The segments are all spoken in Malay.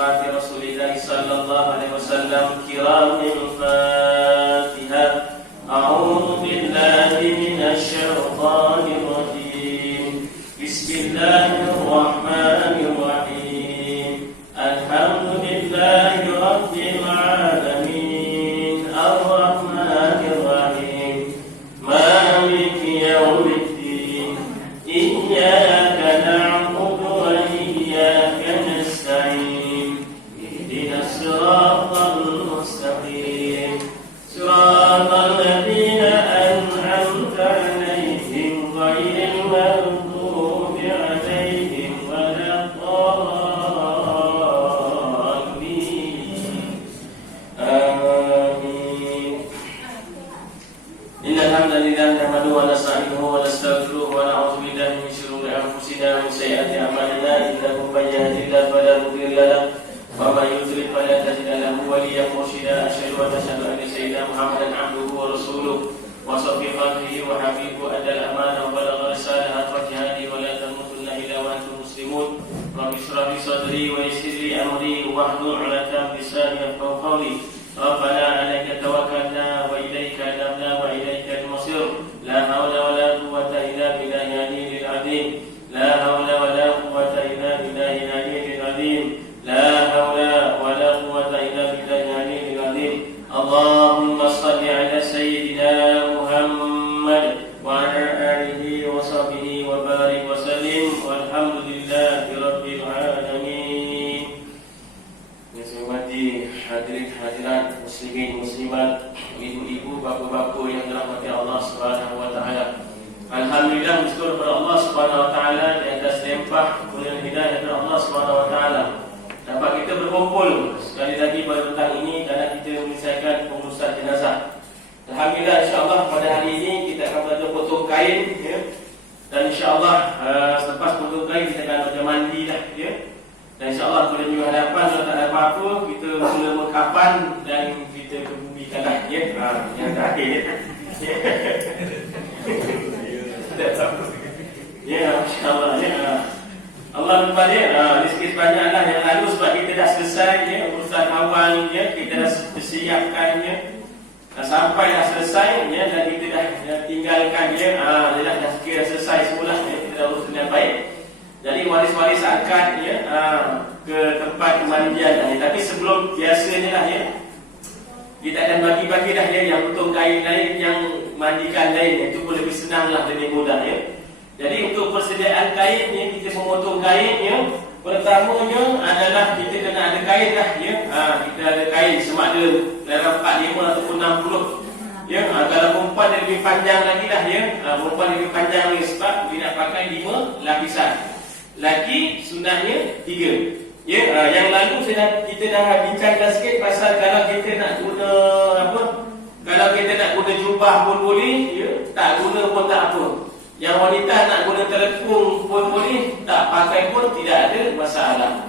وفاة رسول الله صلى الله عليه وسلم كرام الفاتحة. أعوذ بالله من الشيطان الرجيم. بسم الله الرحمن الرحيم. الحمد لله رب العالمين الرحمن الرحيم مالك يوم الدين إياك نعبد وإياك نستعين اهدنا الصراط المستقيم صراط الذين أنعمت عليهم غير المغضوب عليهم ولا الضالين آمين. إن الحمد لله نحمده ونستعينه ونستغفره ونعوذ بالله من شرور أنفسنا ومن سيئات أعمالنا إنه من يهد الله فلا مضل له ومن يضلل فلا تجد له وليا مرشدا. أشهد أن سيدنا محمدا عبده ورسوله وصفي خلقه وحبيبه أدى الأمانة وبلغ رسالة وجهاده ولا تموتن إلا وأنتم مسلمون. رب اشرح لي صدري ويسر لي أمري واحلل عقدة من لساني يفقهوا قولي. ربنا عليك توكلنا وإليك أنبنا وإليك المصير. لا حول ولا قوة إلا بالله العلي العظيم. لا حول ولا قوة إلا بالله العلي العظيم. لا حول ولا قوة إلا بالله العلي العظيم. اللهم صل على سيدنا محمد وعلى آله وصحبه وبارك وسلم والحمد لله رب العالمين. Yang saya hormati hadirin hadirat muslimin muslimat, ibu-ibu, bapa-bapa yang dirahmati Allah Subhanahu wa taala. Alhamdulillah, bersyukur kepada Allah Subhanahu wa taala di atas limpah kurnia hidayah dari Allah Subhanahu wa taala. Dapat kita berkumpul sekali lagi pada petang ini kerana kita menyelesaikan pengurusan jenazah. Alhamdulillah, insya-Allah pada hari ini kita akan belajar potong kain, ya. Dan insya-Allah selepas potong kain kita akan belajar mandi dah, ya. Dan insya-Allah pada minggu hadapan kalau tak ada apa-apa kita mula mengkapan dan kita kebumikanlah, ya. Yang terakhir, ya. Ya, insya-Allah, ya. Allah berbahagia, rezeki sebanyaklah yang lalu sebab kita dah selesai, ya, urusan awalnya kita dah persiapkannya, sampai dah selesai, ya, dan kita dah tinggalkan, ya, dah kira selesai semula, ya, kita dah urus dengan baik. Jadi waris-waris akad, ya, ke tempat kemandian, ya. Tapi sebelum biasanya lah, ya, kita akan bagi-bagi dah, ya, yang potong kain lain, yang mandikan lain, itu pun lebih senang lah, lebih mudah, ya. Jadi untuk persediaan kainnya, kita memotong kainnya, pertamanya adalah kita kena ada kain lah, ya. Kita ada kain sama ada dalam 45 ataupun 60, ya. Kalau perempuan lebih panjang lagi lah, ya. Perempuan lebih panjang lagi sebab dia nak pakai 5 lapisan. Laki sunahnya 3, ya. Yang lalu kita dah bincangkan sikit pasal kalau kita nak guna apa, kalau kita nak guna jubah pun boleh, ya. Tak guna pun tak apa. Yang wanita nak guna telekung pun boleh, tak pakai pun tidak ada masalah,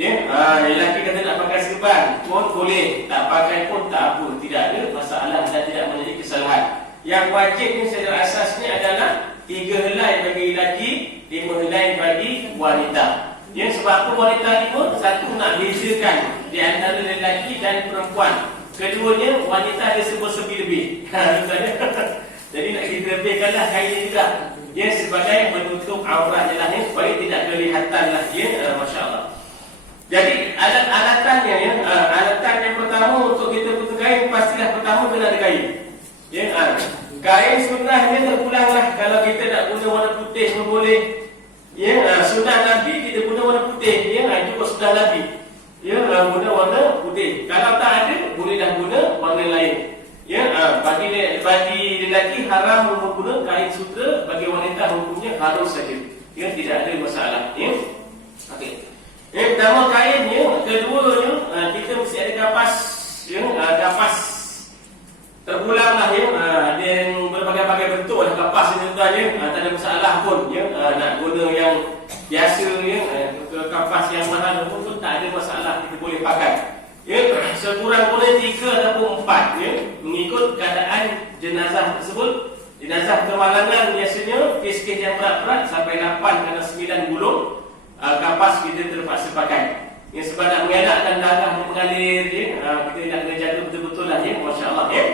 ya. Yang lelaki kata nak pakai serban pun boleh, tak pakai pun tak apa, tidak ada masalah dan tidak menjadi kesalahan. Yang wajibnya secara asasnya adalah 3 helai bagi lelaki, 5 helai bagi wanita, ya. Sebab apa wanita ni pun satu nak bezakan di antara lelaki dan perempuan. Keduanya wanita ada serba-serbi lebih. Jadi nak kita lebihkanlah kain juga, ya, sebagai menutup aurat je lah, ya, supaya tidak kelihatan lah, ya. Masya Allah. Jadi alat-alatannya, ya, alatan yang pertama untuk kita potong kain, pastilah pertama kena ada kain, ya. Kain sunnahnya terpulang lah. Kalau kita nak guna warna putih pun boleh, ya. Sunnah Nabi kita guna warna putih, ya. Itu pun sunnah Nabi, ya, guna warna putih. Kalau tak ada, bolehlah guna warna lain, ya. Bagi lelaki haram menggunakan kain sutra, bagi wanita hukumnya harus saja, ya, tidak ada masalah, ya. Okey. Pertama kainnya, keduanya kita mesti ada kapas, ya, kapas terpulanglah, ya. Ada yang berbagai-bagai bentuk lah kapas ni tuan, ya. Tak ada masalah pun, ya. Nak guna yang biasa, ya, kapas yang mahal pun tak ada masalah, kita boleh pakai, ya. Sekurang-kurangnya 3 ataupun 4, ya, mengikut keadaan jenazah tersebut. Jenazah kemalangan biasanya kes-kes yang berat-berat sampai 8 kerana 9 gulung, kapas kita terpaksa pakai, Yang sebab nak mengelakkan darah yang mengalir je, kita nak kena jaga betul-betul lah ya, masya-Allah ya.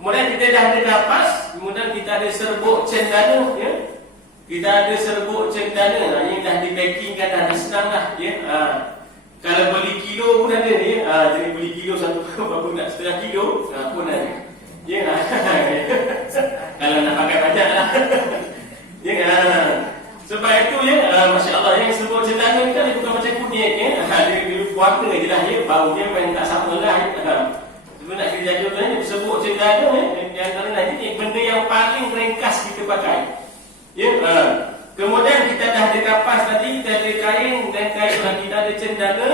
Kemudian kita dah ada kapas, kemudian kita ada serbuk cendana ya. Kita ada serbuk cendana, ini dah di packing kan, dah senang lah ya. Kalau beli kilo pun ada ni, jadi beli kilo satu berapa nak setengah kilo pun ada. Ya. Kalau nak pakai banyak lah. Ya. Sebab itu ya, masya-Allah yang serbuk cendana ni kan dia bukan macam kunyit ya. Dia warna je lah ya, bau dia memang tak sama lah ya. Sebab nak kita jaga tu ni serbuk cendana ya, antara lain benda yang paling ringkas kita pakai. Ya, kemudian kita dah ada kapas tadi, kita ada kain dan kain kita ada cendana.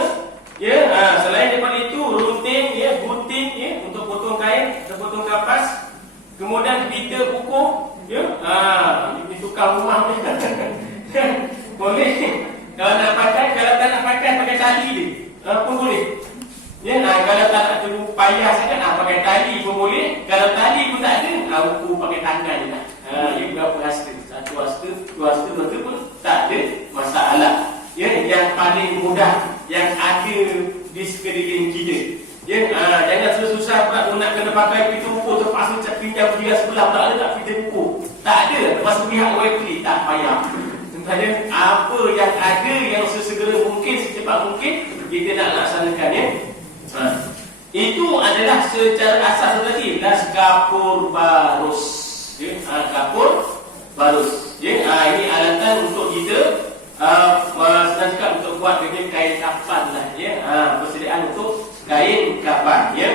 Ya, selain daripada itu rutin ya, gunting ya untuk potong kain, untuk potong kapas. Kemudian kita ukur ya, ini tukang rumah ni. Boleh. Kalau nak pakai, kalau tak nak pakai tali dia. Pun boleh. Ya, kalau tak nak terlalu payah sangat pakai tali pun boleh. Kalau tali pun tak ada, ukur pakai tangan je lah. Ia berapa hasta? Satu hasta, dua hasta, betul pun tak ada masalah. Ya, yang paling mudah yang ada di sekeliling kita. Ya, jangan susah-susah pula nak kena pakai pintu ukur terpaksa cak pinjam dia sebelah tak ada tak pintu ukur. Tak ada, terpaksa pihak orang beli, tak payah. Sebenarnya apa yang ada yang sesegera mungkin, secepat mungkin kita nak laksanakan ya. Itu adalah secara asas tadi das kapur barus. Ya, kapur barus. Ya, ini alatan untuk kita senang untuk buat dengan kain kapan lah ya. Persediaan untuk kain kapan ya.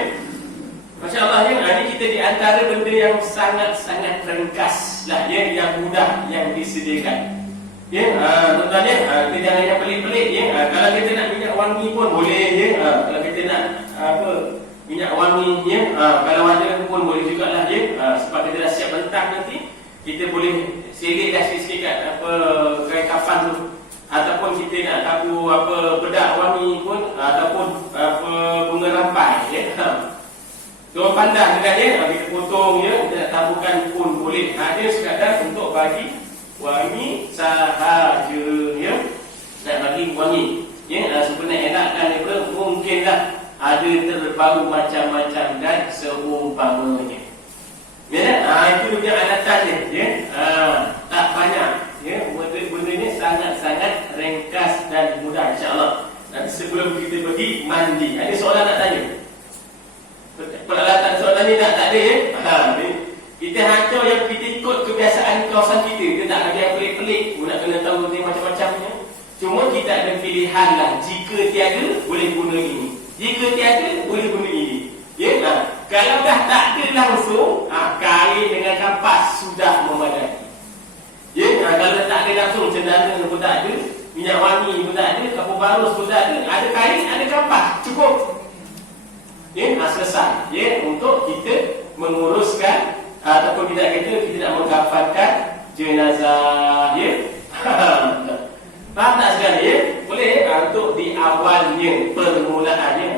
Masya-Allah ya, ini kita di antara benda yang sangat-sangat ringkas lah ya, yang mudah yang disediakan. Ya, tuan-tuan ya, kita jangan yang pelik-pelik ya. Kalau kita nak minyak wangi pun boleh ya. Kalau kita nak minyak wangi ya, kalau ada pun boleh jugalah ya. Sebab kita dah siap bentang nanti, kita boleh selit dah sikit-sikit kat kain kapan tu. Ataupun kita nak tabu bedak wangi pun, ataupun bunga rampai ya. Tuan pandang dekat dia, kita potong ya, kita nak tabukan pun boleh. Ada sekadar untuk bagi wangi sahaja ya. Nak bagi wangi ya, sebenarnya elakkan daripada mungkinlah ada terbaru macam-macam dan seumpamanya. Ya, itu dia alatannya ya. Tak banyak ya, benda ni sangat-sangat ringkas dan mudah insya-Allah. Nanti sebelum kita pergi mandi, ada soalan nak tanya? Peralatan soalan ni tak ada ya. Kita hancur yang kita ikut kebiasaan kawasan kita. Kita tak ada yang pelik-pelik, nak kena tahu ni macam-macamnya. Cuma kita ada pilihan lah. Jika tiada, boleh guna ini. Jika tiada, boleh guna ini. Ya, kalau dah tak ada langsung, kain dengan kapas sudah memadai. Ya, kalau tak ada langsung, cendana pun tak ada, minyak wangi pun tak ada, kapur barus pun tak ada, ada kain, ada kapas, cukup. Ya, selesai. Ya, untuk kita menguruskan ataupun kita nak mengkafankan jenazah. Ya. Faham tak sekali ya? Boleh untuk di awalnya, permulaannya.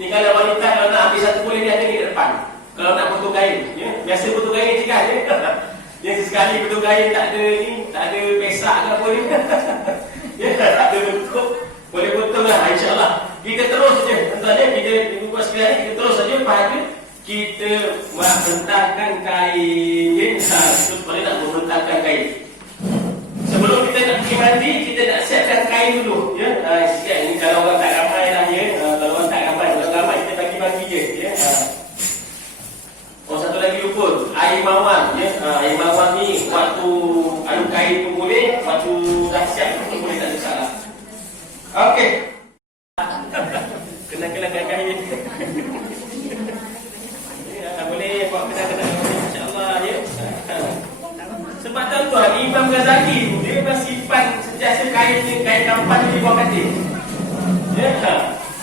Ni kalau wanita kalau nak ambil satu boleh dia ada di depan. Kalau nak potong kain, ya. Biasa potong kain cikgu ya. Yang sesekali potong kain tak ada ni, tak ada pesak ke apa ni. Ya, tak ada bentuk. Boleh potong lah insya-Allah. Kita terus saja. Tuan-tuan kita buat sekali kita terus saja pada kita membentangkan kain. Ya, terus boleh nak membentangkan kain. Sebelum kita nak pergi mandi, kita nak siapkan kain dulu. Ya, sikit ni kalau orang tak ramai lah ya. Kalau orang tak ramai, kalau ramai kita bagi-bagi je. Ya. Satu lagi lupa, air mawar. Ya, air mawar ni waktu aduk kain pun boleh, waktu dah siap pun boleh, tak ada salah. Okey. Kena-kena kain. Ya, boleh buat kena-kena insya-Allah ya. Sebab tuan Imam Ghazali dia bersimpan sentiasa kain kampan di bawah katil. Ya.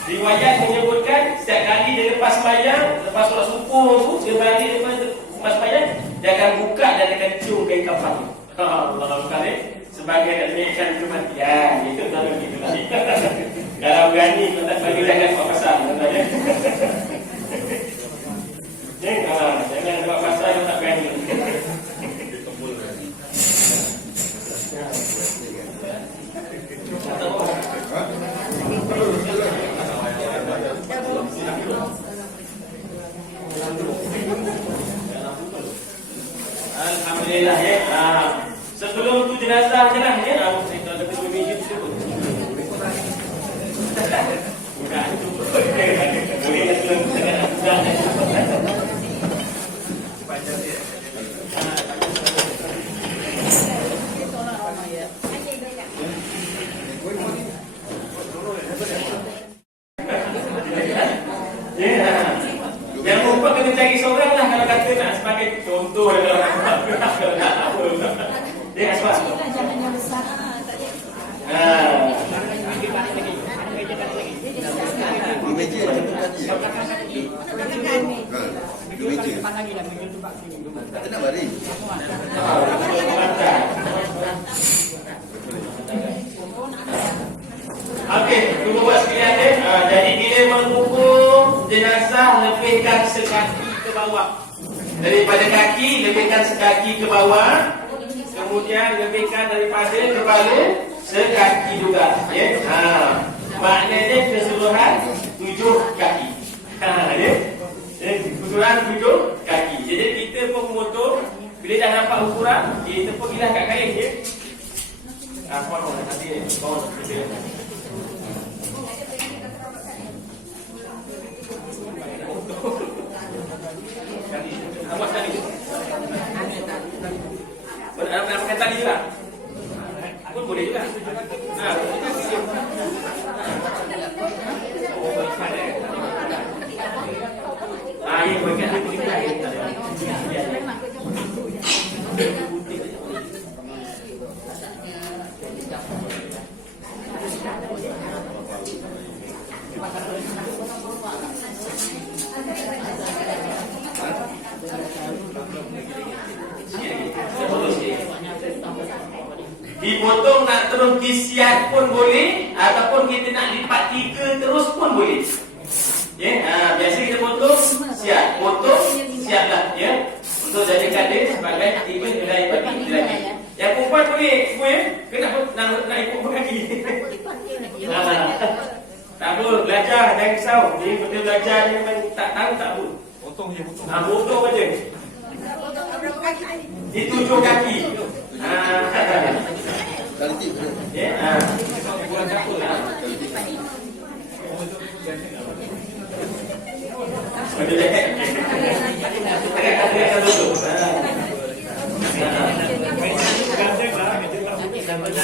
Riwayat menyebutkan setiap kali dia lepas sembahyang, lepas solat subuh tu, dia balik lepas sembahyang, dia akan buka dan akan cium kain kampan tu. Allah sekali sebagai nak menyaksikan kematian. Itu dalam kita tadi. Kalau berani kau tak bagi jangan buat pasal katanya. Jangan buat pasal kau tak berani. Alhamdulillah ya. Sebelum tu jenazah je lah ya. Kita ada tu meja tu. Bukan tu. Boleh yang perempuan kena cari seorang lah kalau kata nak sebagai contoh kalau nak apa. Dia asal. Jangan yang besar. Meja tak nak baring. Okey, tunggu buat sekalian ya. Jadi bila menghukum jenazah, lebihkan sekaki ke bawah. Daripada kaki, lebihkan sekaki ke bawah. Kemudian lebihkan daripada kepala sekaki juga ya. Maknanya keseluruhan 7 kaki. Ya. Keseluruhan 7 kaki. Jadi kita pun motor bila dah nampak ukuran, kita pergilah kat kain ya. Apa nanti kau Awas tadi. Nak pakai tali juga? Pun boleh juga. Ya boleh kan? Dipotong nak terus disiat pun boleh, ataupun kita nak lipat 3 terus pun boleh. Ya, biasa kita potong siat, potong siatlah ya. Untuk jadikan dia sebagai 3 nilai bagi lagi. Yang perempuan boleh semua ya. Kenapa nak ikut kaki? Tak apa, belajar jangan risau. Dia betul belajar dia memang tak tahu tak apa. Potong je, potong. Potong aja. Di 7 kaki. Kali tiga. Ya. Bukan siapa lah. Gandeng lah, meja tak boleh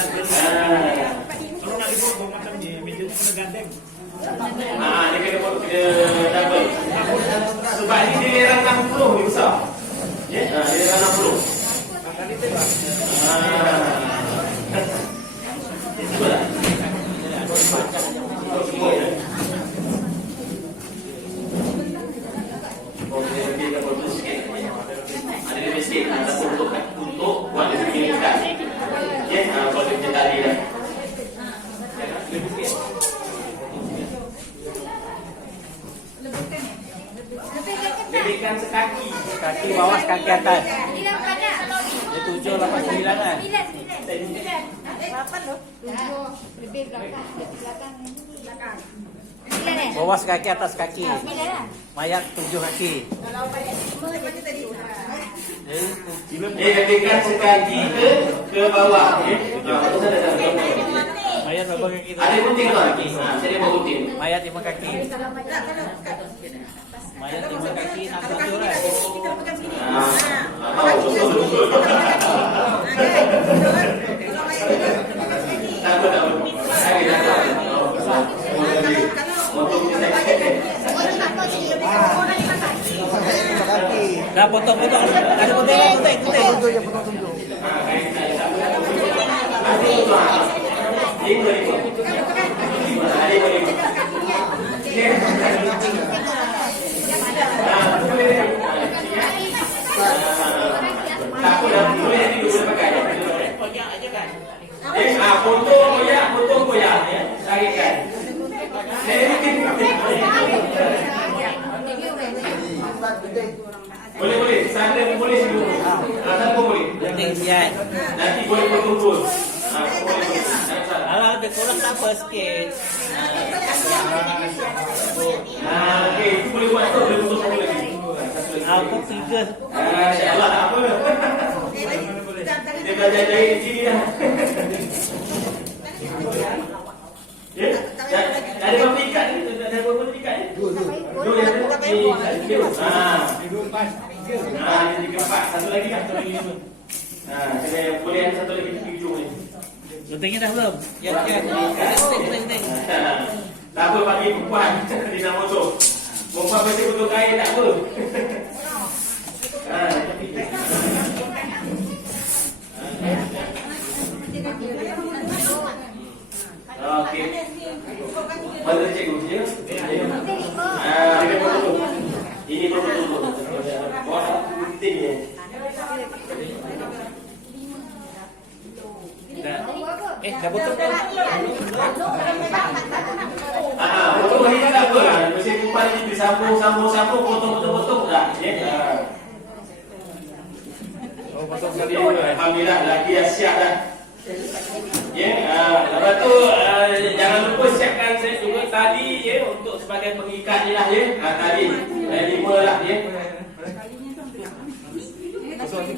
kalau nak dipotong macam ni, meja tu kena gandeng. Dia kena double. Sebab ni dia lerang 60 ni besar. Ya, dia lerang 60. Kali tembak. Betul tak? Semua je. Okey, kita potong sikit. Ada lebih sikit ataupun untuk buat lebih sikit dekat. Ya, kalau dia tali dah. Lebih sikit. Lebihkan sekaki. Kaki bawah, kaki atas. Dia 7, 8, 9 kan? 8 loh. 7 lebih belakang. Belakang. 9 Bawah kaki, atas kaki. 9 lah. Mayat 7 kaki. Kalau banyak 5 dia macam tadi. Lebihkan sekaki ke bawah. Mayat berapa kaki tu? Ada gunting tu lagi. Saya bawa gunting. Mayat 5 kaki. Mayat 5 kaki, 6, 7 kan? Dah potong-potong. Ada gunting. Potong koyak ya, tarikan. Boleh, sana pun boleh sini. Sana pun boleh. Gunting siat. Nanti boleh potong terus. Alah, lebih kurang tak apa sikit. Okey, itu boleh buat tu, boleh potong lagi. Aku 3. InsyaAllah tak apa. Dia belajar dari sini dah. Ya, ada berapa ikat ni? Ada berapa ikat ni? Dua yang ada. Ini 3, 4. Satu lagi kan? Satu lagi lima. Kena boleh ada satu lagi 7 ni. Guntingnya dah belum? Ya. Gunting. Tak apa bagi perempuan di nak motor. Perempuan betul betul kain tak apa. Okey. Mana cikgu je? Ini betul-betul. Orang penting ni. Dah betul kan? Betul ini tak apa. Mesin kumpas ni disambung, potong dah. Alhamdulillah lagi dah siap dah. Lepas tu jangan lupa siapkan saya juga tali untuk sebagai pengikat ni lah tali 5 lah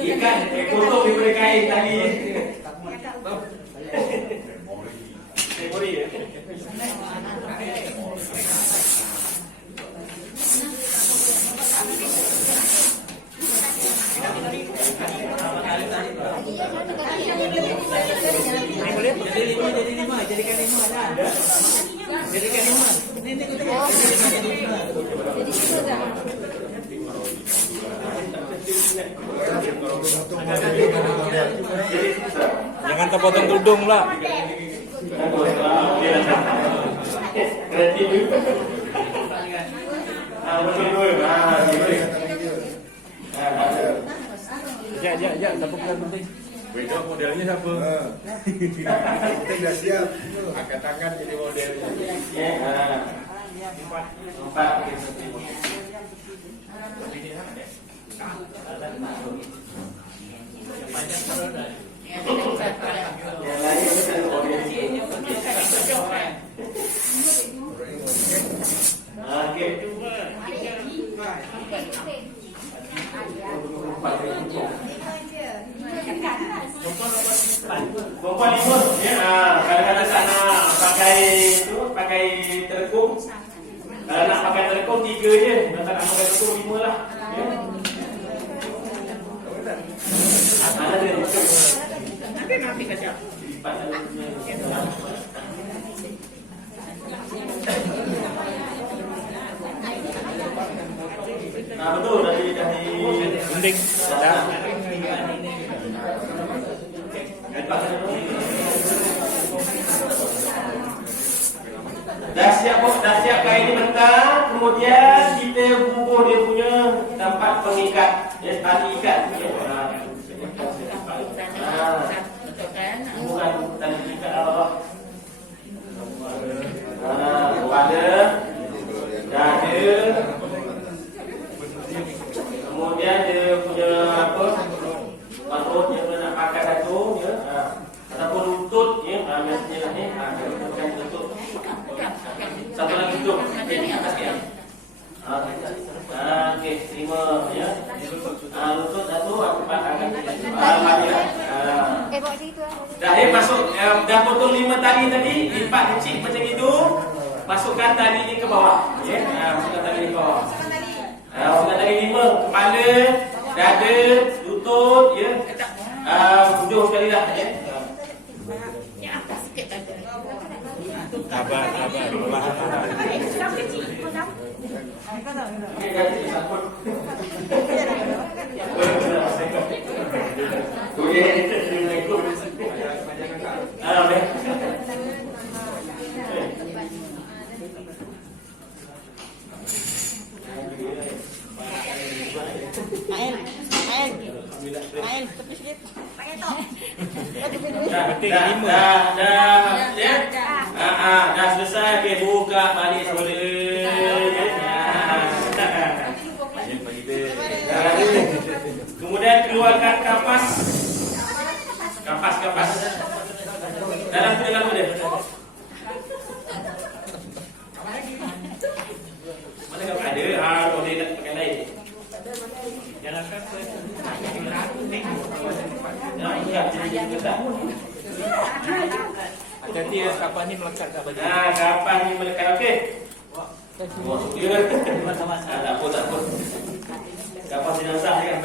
ikat potong daripada kain tali memori Jadikan lima lah. Jadikan lima. Ini kita jadi kita dah. Jangan terpotong tudung pula. Ya, siapa pegang penting? Beda modelnya siapa? Kita dah siap. Angkat tangan jadi modelnya. Empat. Perempuan 5 kadang-kadang tak nak pakai telekung. Kalau nak pakai telekung 3 je. Kalau tak nak pakai telekung 5 lah. Nanti kacau. Betul dah di Gunting. Dah siap kain ni mentah. Kemudian kita bubuh dia punya tempat pengikat, tali ikat. Bukan tali ikat Allah. Kepala, dada. Kemudian dia punya patut dia nak pakai satu ataupun lutut biasanya lah kita pakai lutut. Satu lagi lutut. Okey, 5 ya. Lutut satu empat akan. Alhamdulillah. Bawa situ Dah masuk dah potong 5 tali tadi, lipat kecil macam itu. Masukkan tali ni ke bawah. Masukkan tali ni ke bawah. Masukkan tali 5, kepala, dada, lutut, hujung sekali dah atas sikit aja. Sabar. Main, tepi sikit. Pakai tok. Dah selesai. Okey, buka balik semula. Kemudian keluarkan kapas. Dalam dia. Mana kapas ada? Boleh tak pakai lain. Jangan kapas. kapas ni melekat kat baju. Kapas ni melekat. Okey. Oh, ya. Tak apa. Kapas jenazah kan.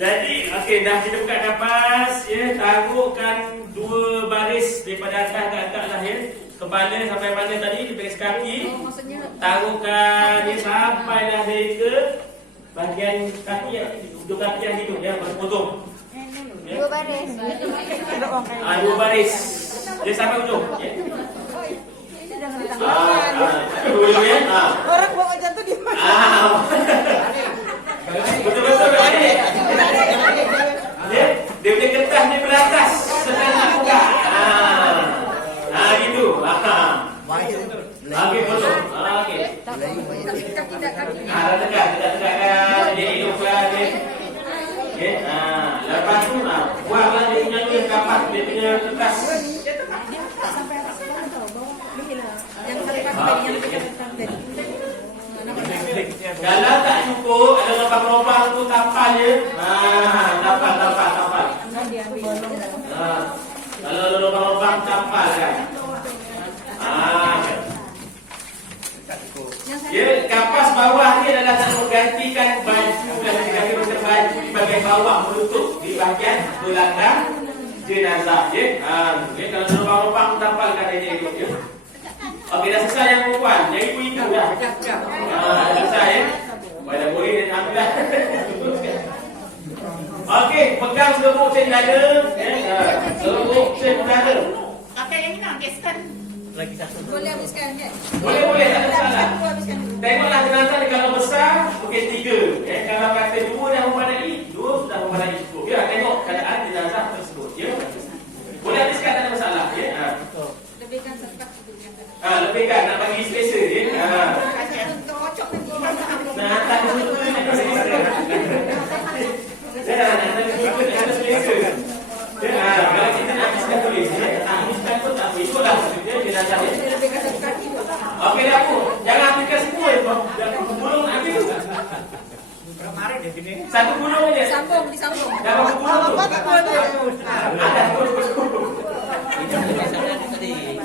Jadi, okey, dah kita buka kapas, ya, taruhkan 2 baris daripada atas ke atas lah, ya. Kepala sampai mana tadi, di baris kaki. Taruhkan dia sampai dah ke bahagian kaki, ujung kaki yang hidup, ya, potong. 2 baris. 2 baris. Dia sampai ujung, ya. Ujung, ya. Orang buang macam tu di mana? Betul-betul ni. Dia punya kertas ni beratas. Senang nak buka. Gitu. Okey, betul. Okey. Kaki tak kaki. Tegak. Dia hidupkan dia. Okey. Lepas tu buanglah dia punya kapas, dia punya kertas. Yang sampai yang dekat Kalau tak cukup, ada lubang-lubang tu tapal je. Tapal. Kalau ada lubang-lubang tapal kan. Ya, kapas bawah ni adalah nak menggantikan baju bahagian bawah menutup di bahagian belakang jenazah. Ya, kalau ada lubang-lubang tapal kan dia hidup ya. Okey, dah selesai yang perempuan. Yang ibu dah. Dah selesai ya. Pada boleh dan alhamdulillah. Okey, pegang serbuk cendana. Serbuk cendana. Pakai yang ni nak geskan. Lagi satu. boleh habiskan kan? Boleh, tak ada masalah. Tengoklah jenazah ni kalau besar, mungkin 3. Kalau kata 2 dah memadai, 2 sudah memadai cukup. Ya, tengok keadaan jenazah tersebut. Ya. Boleh habiskan, tak ada masalah. Ya. Lebihkan serkat. Lebihkan, nak bagi selesa je. Terocok nanti. Nak tak selesa. Ada selesa. Kalau kita nak habiskan tulis, habiskan pun tak apa. Ikutlah jenazah dia. Lebihkan serkat. Okey dah pun. Jangan habiskan semua. Gulung habis tu. Satu gulung je. Disambung. Jangan gulung tu. Ada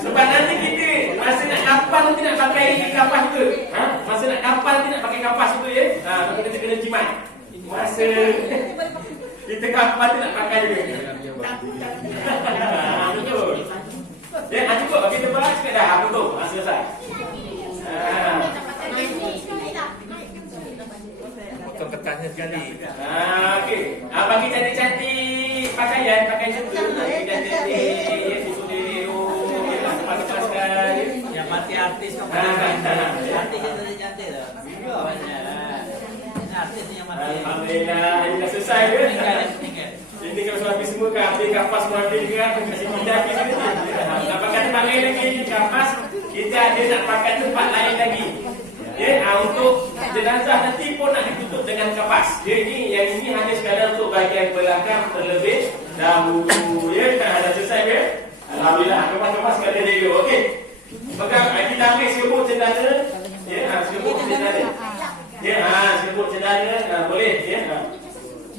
sebab nanti kita masa nak kapal nanti nak pakai kapas tu. Masa nak kapal nanti nak pakai kapas tu ya. Kita kena jimat. Masa kita kapal tu nak pakai juga. Betul. Ya, cukup. Kita bahas sikit dah. Betul. Selesai. Potong kertasnya sekali. Okey. Bagi cantik-cantik pakaian susu. Cantik-cantik susu diri. Yang mati artis kau. Artis yang tadi cantik tu. Artis yang mati. Alhamdulillah, ini dah selesai ke? Ini kalau sudah habis semua kan, habis kapas semua habis ke kan, kasih pindah ke sini. Nak pakai tempat lain lagi, kapas kita ada nak pakai tempat lain lagi. Ya, untuk jenazah nanti pun nak ditutup dengan kapas. Ya, yang ini hanya sekadar untuk bahagian belakang terlebih dahulu. Ya, dah selesai ke? Alhamdulillah, kapas-kapas sekali dia dulu. Okey. Pegang, kita ambil serbuk cendana. Ya, serbuk cendana. Ya, serbuk cendana. Boleh, ya.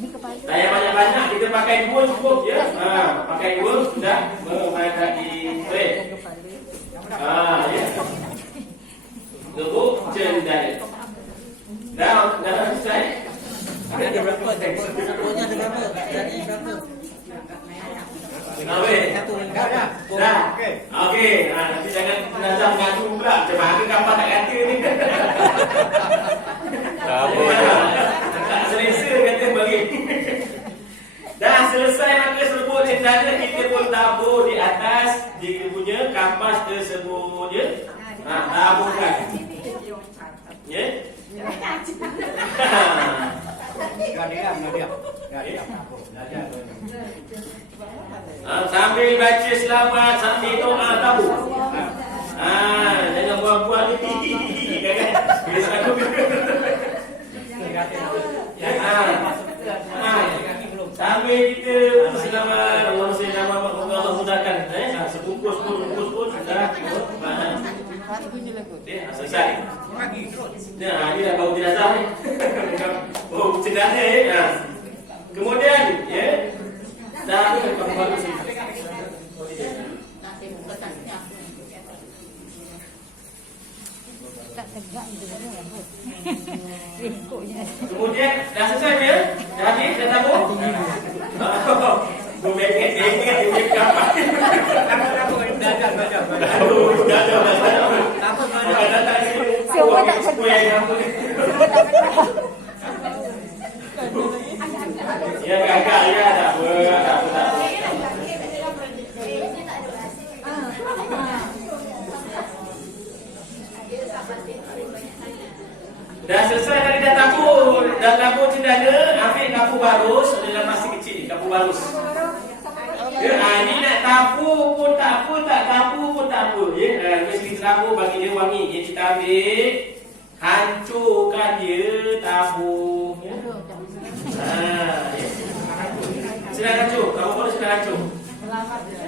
Tak payah banyak-banyak, kita pakai 2 cukup, ya. Pakai 2 sudah memadai. Boleh. Ya. Serbuk cendana. Dah selesai. Ada berapa? Serbuknya ada berapa? Tadi berapa? Dah. Okey. Nanti jangan jenazah mengadu pula. Macam mana kapal nak kata ni. Tak selesa kata bagi. Dah selesai maka serbuk cendana kita pun tabur di atas dia punya kapas tersebut je. Taburkan. Ya. Sambil baca selamat sambil doa tahu. Jangan buang-buang ni. Bila satu. Sambil kita selamat Allah Allah mudahkan. Sebungkus pun sudah. Selesai. Ini dah bau jenazah ni. Bau cendana ya. Kemudian ya. Dah bagus. Tegak itu kan rambut. Ikutnya. Kemudian dah selesai ya? Dah habis, dah tabung? Bengket-bengket, dia kapal. Semua tak sedar. Ya gagal ya, tak apa. Dah selesai tadi dah tabur cendana, ambil kapur barus dalam masih kecil, kapur barus. Ya, ni nak tabur pun tak apa, tak tabur pun tak apa. Ya, mesti tabur bagi dia wangi. Ya, kita ambil, hancurkan dia, tabur. Ya. Ya. Sedang hancur, kamu pun sedang hancur.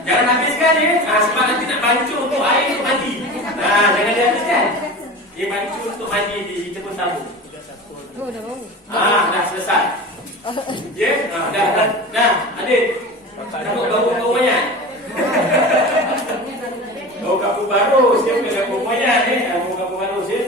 Jangan habiskan ya, sebab nanti nak hancur untuk air untuk mandi. Jangan dihabiskan. Dia bantu untuk mandi di tepung tabung. Oh, dah bau. Dah selesai. Ya, dah. Adik. Takut bau banyak. Bau kapur barus, dia bukan kapur banyak ni. Bau kapur barus ya.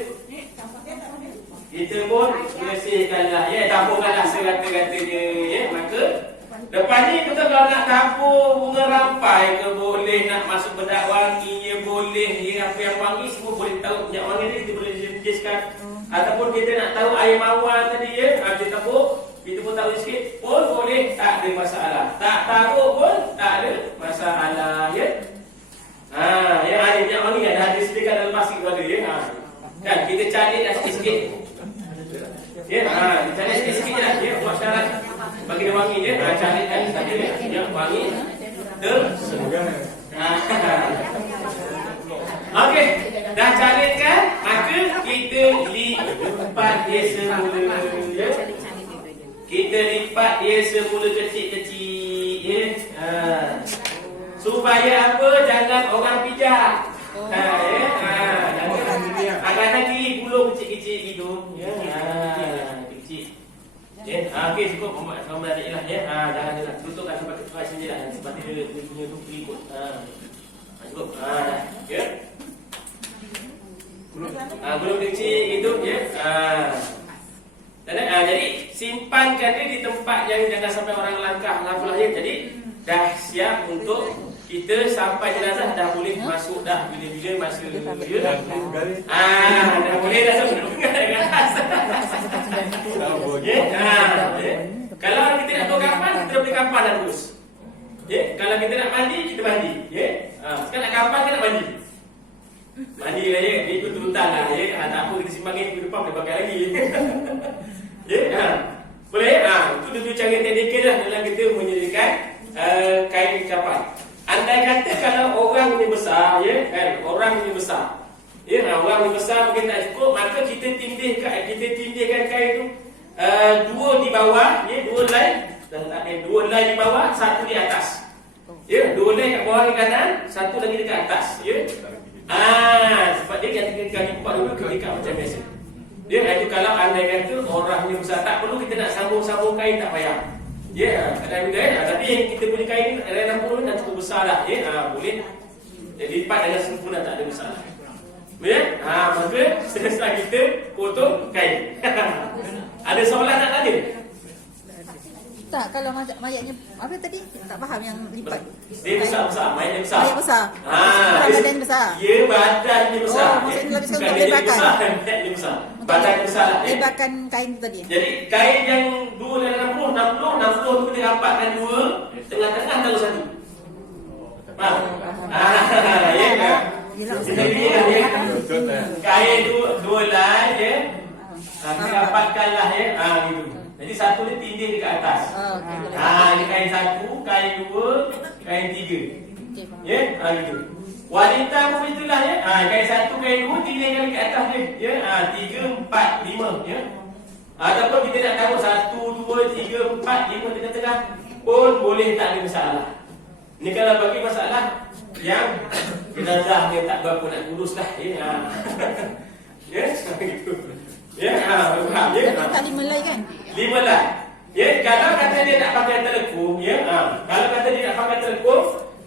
Kita pun bersihkanlah, ya, taburkanlah serata-rata dia, ya. Maka lepas ni kita kalau nak tabur bunga rampai ke, boleh nak masuk bedak wangi, ya, boleh, ya, apa yang wangi semua boleh tahu. Minyak wangi ni kita boleh jelaskan. Ataupun kita nak tahu air mawar tadi, ya, kita tabur, kita pun tahu sikit pun boleh, tak ada masalah. Tak tahu pun tak ada masalah, ya. Yang ada minyak wangi ada disediakan dalam plastik tu ada, ya. Kan kita cari dah sikit-sikit. Ya, kita cari sikit-sikit je lah, ya, buat syarat bagi dia wangi je. Carikan saja yang wangi tersebut. Okey, dah carikan, maka kita lipat dia semula, ya. Kita lipat dia semula kecil-kecil, ya. Supaya apa? Jangan orang pijak. Jangan kiri puluh kecil-kecil gitu, ya. Kecil. Ya, okey, cukup Muhammad adik lah, ya. Jangan tutupkan sebab sini lah, sebab dia punya tu ikut. Cukup. Dah. Ya. Belum kecil gitu, ya. Jadi simpankan dia di tempat yang jangan sampai orang langkah lah, ya. Jadi dah siap untuk kita sampai jenazah, dah boleh masuk dah bila-bila masa dia. Dah boleh dah sebelum dengan asal. Kalau kita nak tahu kapan, kita boleh kapan dah terus. Ya, kalau kita nak mandi, kita mandi, ya. Sekarang nak kapan kita nak mandi. Mandi lah, ya, dia ikut turutan lah, ya. Tak apa, kita simpan minggu depan boleh pakai lagi. Ya, boleh. Itu dua cara teknikal lah dalam kita menyediakan kain kapan. Andai kata kalau orang ni besar, ya, kan, orang ni besar, ya, orang ni besar mungkin tak cukup, maka kita tindihkan kain tu dua di bawah, ya, dua line di bawah, satu di atas, ya, dua line kat bawah ke kanan, satu lagi dekat atas, ya. Sebab dia kami buat dulu ikat macam biasa. Dia itu kalau andai kata orang ni besar, tak perlu kita nak sambung kain, tak payah. Ya, ada benda, tapi yang kita punya kain ada 60 dah cukup besar dah, ya. Boleh lipat dengan sempurna, tak ada masalah. Ya, maka setelah kita potong kain. Ada soalan nak tanya? Tak, kalau mayatnya apa tadi? Tak faham yang lipat. Dia besar, mayatnya besar. Mayat besar. Badan besar. Ya, badannya besar. Maksudnya lebih sekali untuk lebarkan. Badannya besar. Badannya besar. Lebarkan kain tu tadi. Jadi kain yang 2 dan 60 tu kita rapatkan 2, tengah-tengah taruh 1. Faham? Ya. Kain 2 line, ya. Kita rapatkanlah, ya. Gitu. Jadi satu ni tindih dekat atas. Ini kain 1, kain 2, kain 3. Ya, gitu. Wanita pun itulah, ya. Kain 1, kain 2 tindihkan dekat atas dia. Ya, 3, 4, 5, ya. Ataupun kita nak taruh 1, 2, 3, 4, 5 di tengah pun boleh, tak ada masalah. Ni kalau bagi masalah yang jenazah dia tak berapa nak kurus lah, ya. Ya, gitu. Ya, faham, ya. Tak 5 lay kan? 5 lay. Ya, kalau kata dia nak pakai telekung, ya. Kalau kata dia nak pakai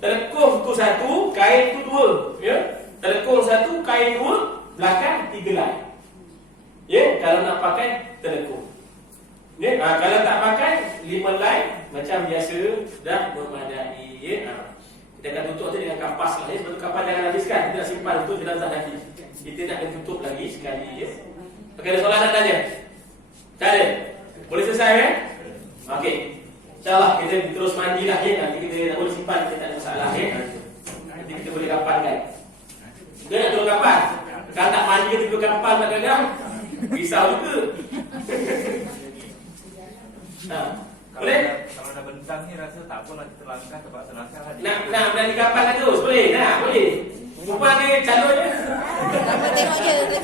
telekung tu 1, kain tu 2, ya. Telekung 1, kain 2, belakang 3 lay. Ya, kalau nak pakai telekung. Ya, kalau tak pakai 5 line macam biasa dah memadai. Ya, kita akan tutup tu dengan kapas lah. Ya, sebab tu kapas jangan habiskan. Kita nak simpan untuk jenazah nanti. Kita nak kena tutup lagi sekali. Ya. Okey, ada soalan nak tanya? Tak ada? Boleh selesai kan? Okey. InsyaAllah kita terus mandilah ya. Nanti kita nak boleh simpan, kita tak ada masalah ya. Nanti kita boleh kapankan. Kita nak turun kapan? Kalau tak mandi kita turun kapan nak gagal? Risau juga. Boleh? Kalau dah bentang ni rasa tak apalah kita langkah tempat selangkah lah. Nak berani kapan nak terus? Boleh? Nah, boleh. Perempuan ni calon je. Kamu tengok je.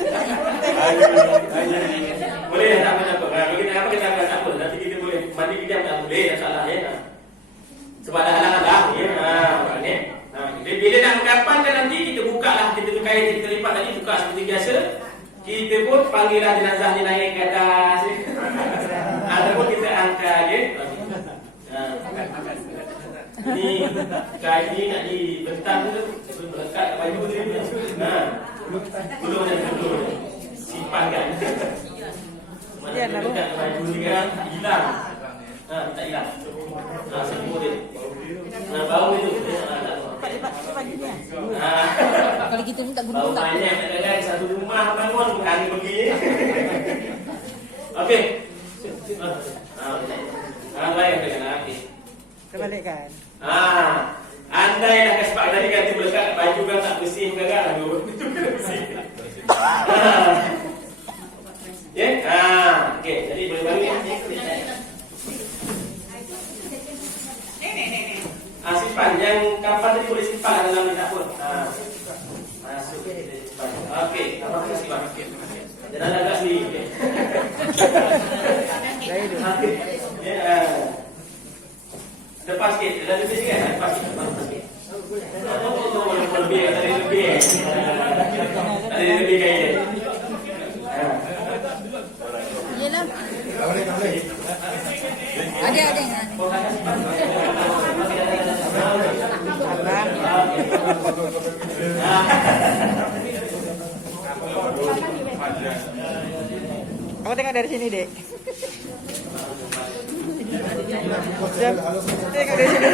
Boleh tak apa-apa. Bagi apa kita tak apa. Nanti kita boleh mandi kita tak boleh, tak salah ya. Sebab dah halangan dah ya. Maknanya bila nak mengkapankan nanti kita buka lah, kita tukar, kita lipat tadi buka seperti biasa. Kita pun panggillah jenazah ni naik ke atas. Ataupun kita angkat ya. Ini kain ni nak dibentang tu melekat kat baju dia. Belum simpankan. Mana dia lekat kat baju dia kan tak hilang. Tak hilang. Semua dia. Bau itu. Lipat gini ya. Kalau kita minta Bau gunung tak. banyak kadang-kadang satu rumah bangun bukan pergi. Okey. Baik okey. Terbalikkan. Andai dah kasih pak tadi kata melekat baju kan tak bersih gagak lah tu. Ya. Okey, jadi boleh bagi. Simpan yang kapan tadi boleh simpan dalam ni tak pun. Masuk kita simpan. Okey, terima kasih Pak. Jangan agak sini. Okey. Ya. Lepas sikit, dah lebih sikit kan? Lepas sikit. Lebih, tadi lebih. Tadi lebih kaya. Yelah. Tak boleh. Ada yang Aku tengok dari sini, Dek. Tengok dari sini.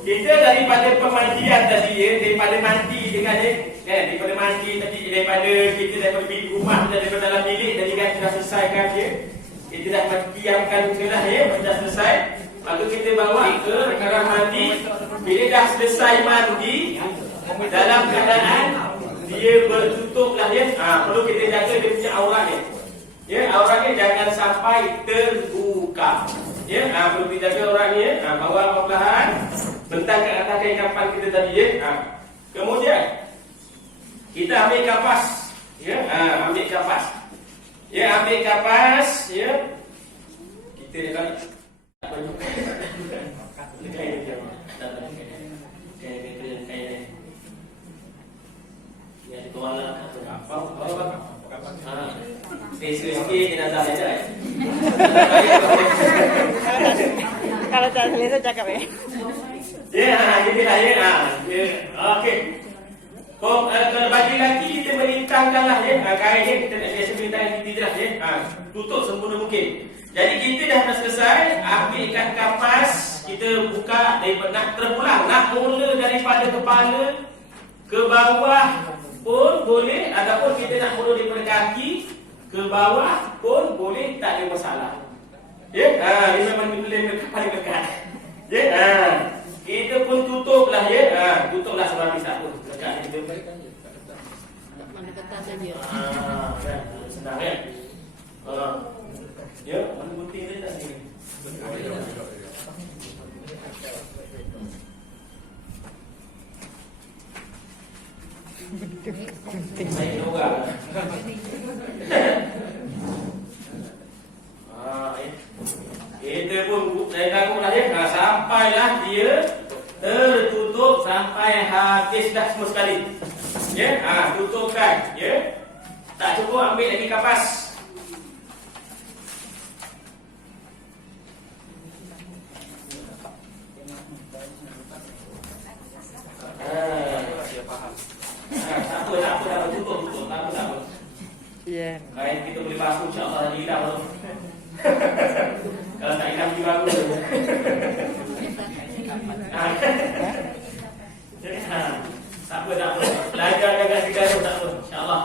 Kita daripada pemandian tadi ya, daripada mandi dengan daripada mandi tadi, daripada kita daripada bilik rumah dan daripada dalam bilik tadi kan kita dah selesaikan dia. Kita dah diamkan kelah ya, sudah selesai. Maka kita bawa ke kamar mandi. Bila dah selesai mandi dalam keadaan dia bertutup lah ya. Perlu kita jaga dia punya auratnya. Ya, auratnya jangan sampai terbuka. Ya, perlu kita jaga auratnya. Bawa perlahan bentang ke atas kain kapan kita tadi ya. Kemudian kita ambil kapas. Ya, ambil kapas. Ya, ambil kapas ya. Kita dekat baju. Kain dia. Kain. Ya, dituala apa? Sikit jenazah saja. Kalau tak selesa cakap Ya, kita dah ya. Okey. Kalau bagi lelaki kita melintangkan lah ya. Kain ni kita nak biasa melintangkan kita je lah ya. Tutup sempurna mungkin. Jadi kita dah selesai. Ambilkan kapas. Kita buka daripada terpulang. Nak mula daripada kepala ke bawah pun boleh. Ataupun kita nak mula daripada kaki ke bawah pun boleh. Tak ada masalah. Ya, ini memang boleh paling dekat. Ya, kita pun tutuplah ya. Tutuplah sebab bisa pun. Dekat kita. mana kata saja. Senang kan? Ya, mana gunting tadi tak sini? Saya juga. Kita pun saya lakukan ya, sampailah dia tertutup sampai habis dah semua sekali. Ya, tutupkan. Ya, tak cukup ambil lagi kapas. Tak apa, tutup. Tak apa. Iya. Kain kita boleh basuh insya-Allah hari hilang tu. Kalau tak hilang juga baru. Tak apa, tak apa. Belajar dengan segala tak apa. InsyaAllah.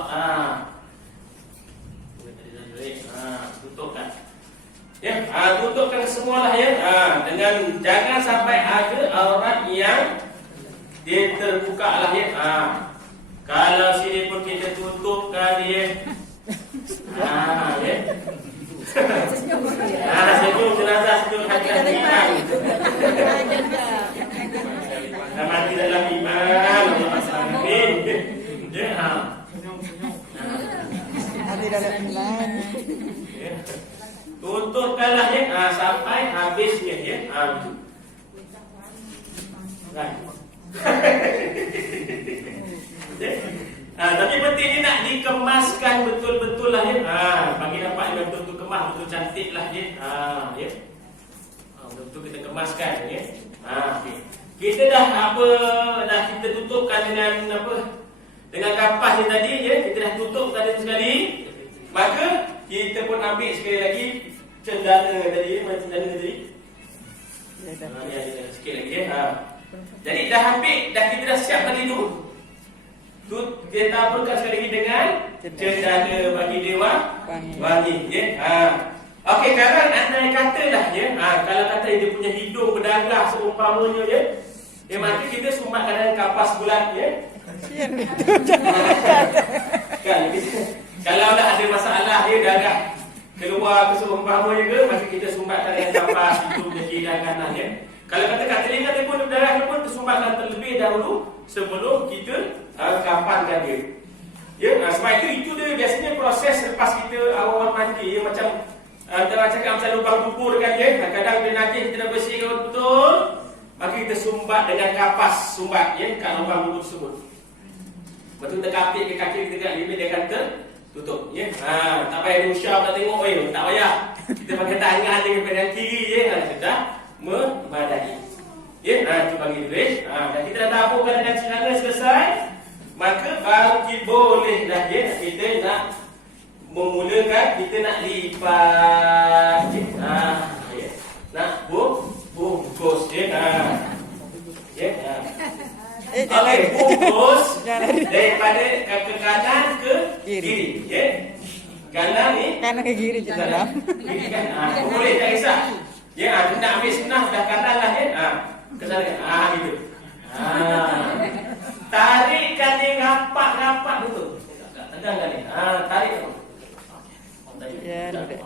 Tutupkan. Ya, tutupkan semualah ya. Dengan jangan sampai ada aurat yang dia terbuka lah ya. Kalau sini pun kita tutupkan dia. Ya. Senyum jenazah, senyum hati-hati. Mati dalam iman. Amin. Ya. Mati dalam iman. Tutupkanlah ya sampai habisnya ya. Tapi penting ni nak dikemaskan betul-betul lah ya. Bagi dapat dia betul-betul kemas, betul cantik lah ya. Ya. Betul-betul kita kemaskan ya. Okay. Kita dah kita tutupkan dengan dengan kapas ni tadi ya. Kita dah tutup tadi sekali. Maka kita pun ambil sekali lagi cendana tadi, mana cendana tadi? Ya, sikit lagi ya. Jadi dah ambil, kita dah siap tadi tu. Kita taburkan sekali lagi dengan cendana bagi dewa wangi ya. Okey, sekarang andai katalah ya. Kalau kata dia punya hidung berdarah seumpamanya ya. Maka kita sumbatkan dengan kapas bulat ya. Kalau dah ada masalah dia darah keluar ke seumpamanya ke, maka kita sumbatkan dengan kapas hidung dan kiri dan kanan ya. Kalau kata kat telinga dia pun darah dia pun tersumbatkan terlebih dahulu sebelum kita kapankan dia. Ya, sebab itu dia biasanya proses lepas kita awal mandi ya, macam antara cakap macam lubang kubur kan ya. Kadang dia najis kita dah bersihkan betul, maka kita sumbat dengan kapas sumbat ya kat lubang kubur tersebut. Betul kita kapit ke kaki kita kat limit dia kata tutup ya. Tak payah diusap nak tengok tak payah. Kita pakai tangan dengan pedang kiri ya, sudah memadai. Ya, itu bagi tulis. Dan kita dah taburkan dengan cendana selesai, maka baru kita boleh dah ya kita nak memulakan, kita nak lipat ya. Nak bungkus ya. Ya. Okey, bungkus daripada ke kanan ke kiri ya. Kanan ni kanan ke kiri je dalam. Kiri kan. Boleh tak kisah. Ya, kita nak ambil sunnah dah kanan lah ya. Ke sana kan. Gitu. Tarikkan dia rapat-rapat betul. Tegangkan ni. Tarik tu. Ya, duduk.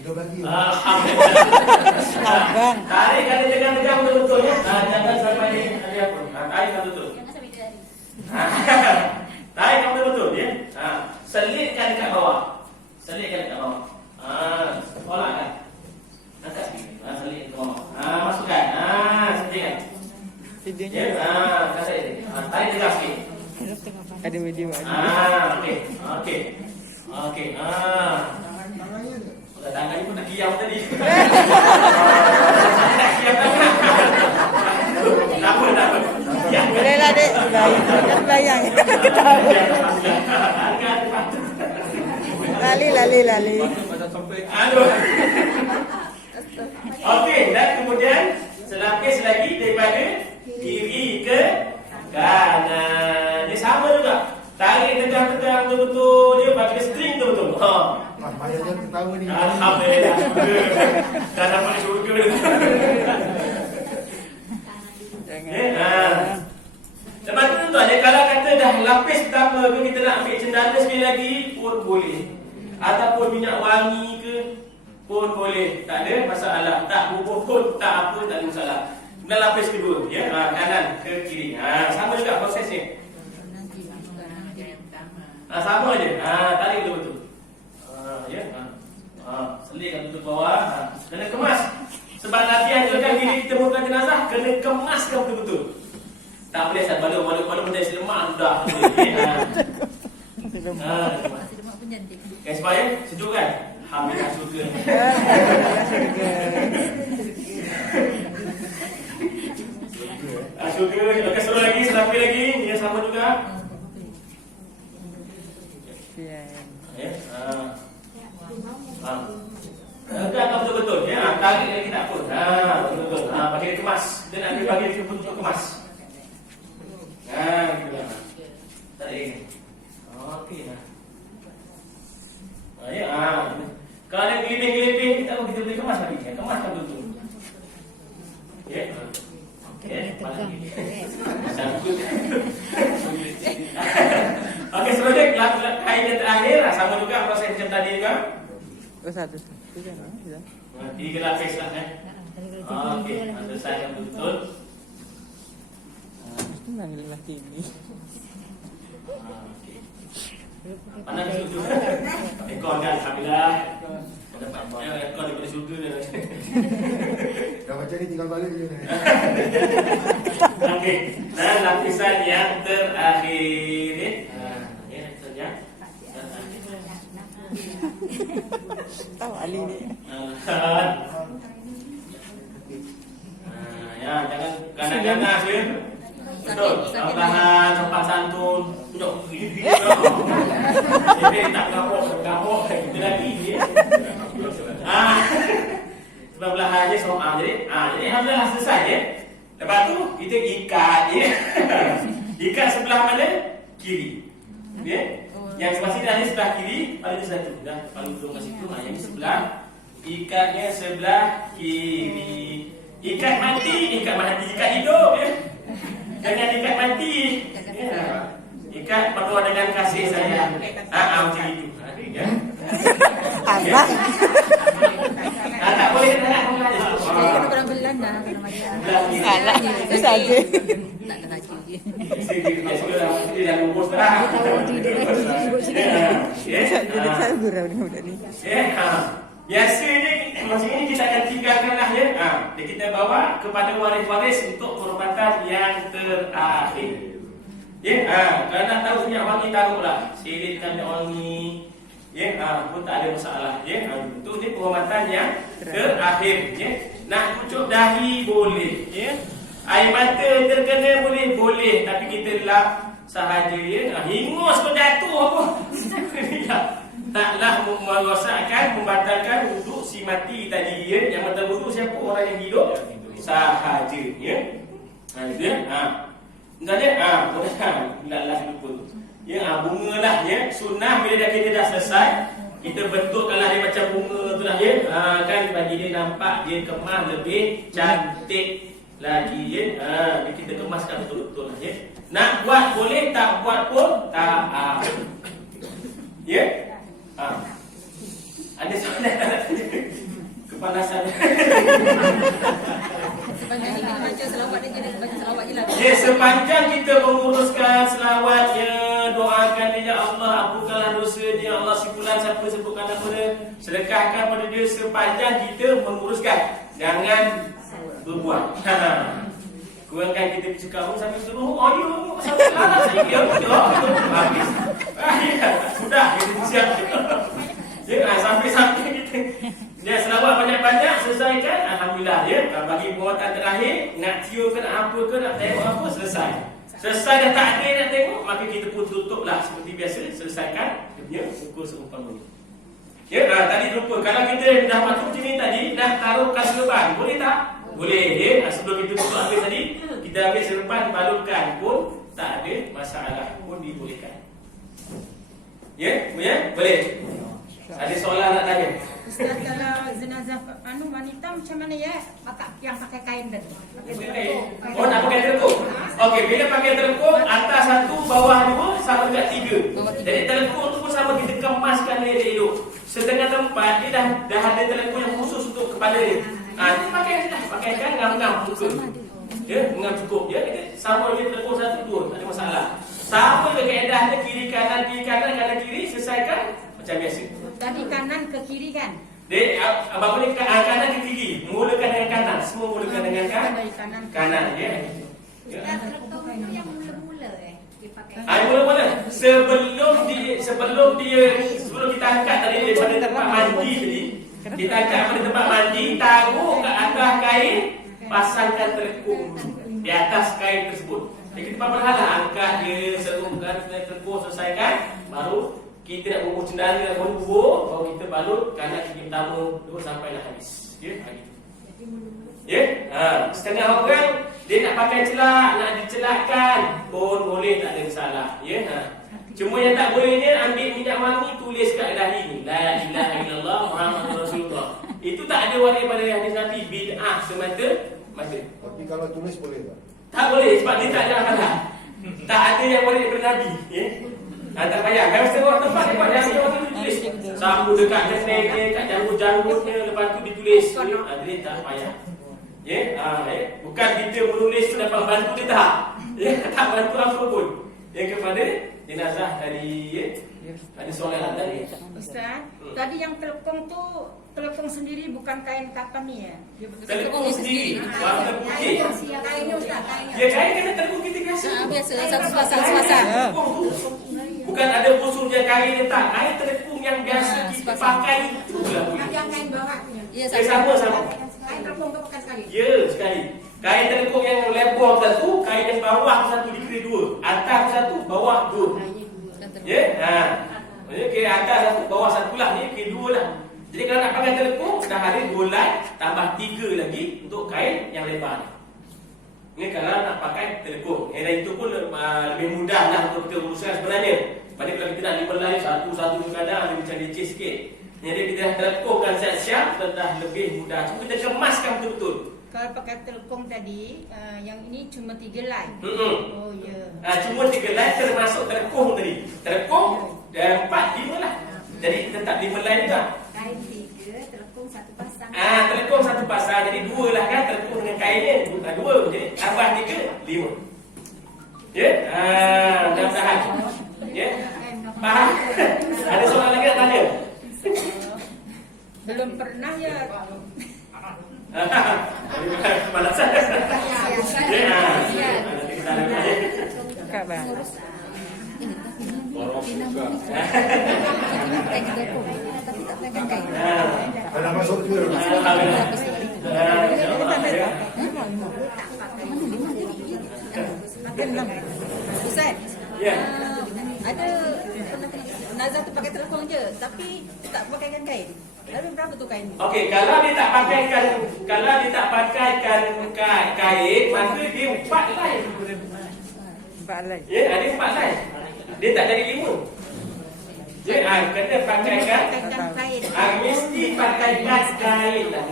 Hidup lagi. Abang. Tarikkan dia tegang-tegang betul-betul ya. Jangan sampai ada apa. Tarikkan betul. Tarikkan betul-betul ya. Selitkan dekat bawah. Selitkan dekat bawah. Tolak kan. Angkat sikit. Selit ke bawah. Masukkan. Selitkan. Videonya. Ya, kasih. Tarik tegang sikit. Ada video ada. Okey. Tangan ni pun nak diam tadi. Tak apa. Bolehlah dek, bayang. Lali. Aduh. Okey, dan kemudian selapis lagi daripada kiri ke kanan. Dia sama juga. Tarik tegang-tegang betul-betul dia bagi dia string tu betul. Payah dia ketawa ni. Alhamdulillah. Dah dapat syurga. Jangan. Lepas tu tuan, kalau kata dah lapis pertama ke kita nak ambil cendana sekali lagi pun boleh. Ataupun minyak wangi ke pun boleh. Tak ada masalah. Tak bubuh pun tak apa, tak ada masalah. Kemudian lapis kedua ya, kanan ke kiri. Sama juga prosesnya. Sama aja. Tarik betul-betul. Ya. Selitkan betul bawah. Kena kemas. Sebab Nabi anjurkan bila kita mulakan jenazah kena kemaskan betul-betul. Tak boleh asal balon benda selemak dah. Lemak pun cantik. Supaya sejuk kan? Alhamdulillah suka. Suka. Okey, seru lagi, selapi lagi. Dia sama juga. Ya. Ya. Enggak betul-betul ya. Tarik lagi tak pun. Betul-betul. Pakai dia kemas. Dia nak ambil bagi dia bentuk kemas. Gitulah. Tarik. Okey lah. Ya. Kalau ada geliping-geliping, kita boleh kemas lagi. Kemas kan betul. Ya. Okey. Sangkut. Okey, selanjutnya kaedah terakhir sama juga proses macam tadi juga. Satu. 3 lapis lah Okey, selesai yang betul. Itu nang lelaki ini. Okey. Mana sudu? Ekor dah alhamdulillah. Ekor daripada sudu dah. Dah macam ni tinggal balik je. Okey. Dan lapisan yang terakhir ya, saja. Tahu Ali ni. Ya, jangan ganas-ganas ya. Betul. Tahan sopan santun. Duduk gini-gini. Jadi tak kapok kita lagi ya. Sebelah aja soal jadi alhamdulillah selesai ya. Lepas tu kita ikat ya. Ikat sebelah mana? Kiri. Ya. Yang sebelah sini ada sebelah kiri, paling satu. Dah paling ujung kat situ. Yang sebelah ikatnya sebelah kiri. Ikat mati, ikat hidup ya. Jangan ikat mati. Ya. Ikat berdua dengan kasih sayang. Macam itu. Ya. Apa? Tak boleh tak Saya kena orang Belanda. Salah. Itu saja. Tak ada lagi. Saya gurau dengan budak ni. Biasanya macam ini kita akan tinggalkanlah ya. Dan kita bawa kepada waris-waris untuk perubatan yang terakhir. Ya, kalau nak tahu minyak wangi taruhlah. Selitkan minyak wangi. Ya, pun tak ada masalah. Ya, untuk ni perubatan yang terakhir. Ya, nak cucuk dahi boleh. Ya. Air mata terkena boleh, tapi kita lap sahaja ya. Hingus pun jatuh apa. Taklah merosakkan, membatalkan wuduk si mati tadi ya. Yang batal wuduk siapa? Orang yang hidup sahaja ya. Itu ya. Enggaklah lupa. Ya, bunga lah ya. Sunnah bila kita dah selesai, kita bentukkanlah dia macam bunga tu lah ya. Kan bagi dia nampak dia kemas lebih cantik lagi ya. Kita kemaskan betul-betul lah ya. Nak buat boleh, tak buat pun tak ya. Ada soalan kepanasan. Sepanjang ini baca selawat dia kena baca selawat je lah. Ya, sepanjang kita menguruskan selawatnya, doakan dia, ya Allah ampunkanlah dosa dia, Allah sipulan siapa sebutkan nama dia, sedekahkan pada dia sepanjang kita menguruskan. Jangan berbuat. Kurangkan kita bercakap sampai suruh ayo sampai lah saya habis. Sudah kita siap. Ya, sampai kita dia selawat banyak-banyak selesaikan, alhamdulillah ya. Bagi perbuatan terakhir, nak cium ke nak apa ke nak tengok apa selesai. Selesai dah tak ada nak tengok, maka kita pun tutuplah seperti biasa, selesaikan dia punya pukul seumpama. Ya, tadi lupa kalau kita dah patut macam ni tadi, dah taruhkan serban, boleh tak? Boleh ya. Sebelum kita tutup habis tadi, kita ambil serban balutkan pun tak ada masalah, pun dibolehkan. Ya, boleh. Ada soalan nak tanya? Ustaz, kalau jenazah wanita macam mana ya? Yang pakai kain tadi. Oh, nak pakai terkuk? Okey, bila pakai terkuk, atas satu, bawah dua, sama juga 3. Jadi terkuk tu pun sama, kita kemaskan dia hidup. Setengah tempat dia dah ada terkuk yang khusus untuk kepala dia. Dia pakaikan ngam-ngam muka. Ya, ngam cukup. Ya, kita sama dia terkuk 1, 2, tak ada masalah. Sama juga kaedahnya kiri kanan kiri, selesaikan macam biasa. Tadi kanan ke kiri kan? Dia abang boleh kanan ke kiri, mulakan dengan kanan, semua mulakan dengan kanan ya. Terkuk itu yang mula-mula dipakai. Mula-mula sebelum kita angkat tadi daripada tempat mandi tadi, kita angkat daripada tempat mandi, taruh ke atas kain, pasangkan terkuk di atas kain tersebut. Jadi kita berhala angkat dia, serumkan terkuk, selesaikan, baru kita nak bubur cendana, bubur, baru kita balut kanak gigi pertama tu sampailah habis. Ya, gitu. Ya, setengah orang dia nak pakai celak, nak dicelakkan pun boleh, tak ada masalah. Ya, cuma yang tak bolehnya ambil minyak wangi tulis kat dahi ni, la ilaha illallah Muhammadur Rasulullah. Itu tak ada warna pada hadis Nabi, bid'ah semata-mata. Tapi kalau tulis boleh tak? Tak boleh sebab dia tak ada amalan. Tak ada yang boleh daripada Nabi. Ya. Tak payah. Kalau setengah tempat dia buat yang waktu tu tulis. Sambu dekat jenis dia, kat janggut-janggutnya, lepas tu ditulis. Dia tak payah. Ya, bukan kita menulis tu dapat bantu dia tak. Ya, tak bantu apa pun. Yang kepada jenazah tadi, ya. Ada soalan tadi. Ustaz, tadi yang telekong tu telekong sendiri bukan kain kapan ni ya? Telekong sendiri, warna putih. Kainnya Ustaz, kainnya. Ya, kain kena telekong kita biasa. Biasa satu sepasang. Bukan ada busur dia kain dia tak. Kain telekong yang biasa kita pakai itu lah. Yang kain bawah punya. Ya, Sama. Kain telekong tu pakai sekali. Ya, sekali. Kain telekong yang lebar satu, kain yang bawah satu dikira dua. Atas satu, bawah dua. Ya, maksudnya kira atas satu, bawah satu lah. Ni kira dua lah. Jadi kalau nak pakai telekong, dah ada 2 line, tambah 3 lagi untuk kain yang lebar. Ini kalau nak pakai telekong. Dan itu pun lebih mudah lah untuk kita uruskan sebenarnya. Pada kalau kita nak 5 line, satu-satu kadang ada macam leceh sikit. Jadi kita dah telekongkan siap-siap, dah lebih mudah. Cuma kita kemaskan betul-betul. Kalau pakai telekong tadi, yang ini cuma 3 line. Oh ya. Cuma 3 line termasuk telekong tadi. Telekong 4, 5 lah. Jadi tetap 5 line juga. Kain 3, telekong 1 pasang. Telekong 1 pasang. Jadi 2 lah kan telekong dengan kainnya. 2. Jadi tambah 3, 5. Ya? Mudah-mudahan. Ya? Faham? Ada soalan lagi nak tanya? Belum pernah ya. Kemalasan. Ya. Nanti kita ada lagi. Kak Bang. Ada masuk juga. Ustaz. Ya. Ada Nazar tu pakai telekong je, tapi tak pakaikan kain. Lalu berapa tu kain? Okey, kalau dia tak pakaikan kain, maka dia 4 line. 4 line. Ya, ada 4 line. Dia tak jadi 5. Ya, kena pakaikan kain. mesti pakaikan kain lah.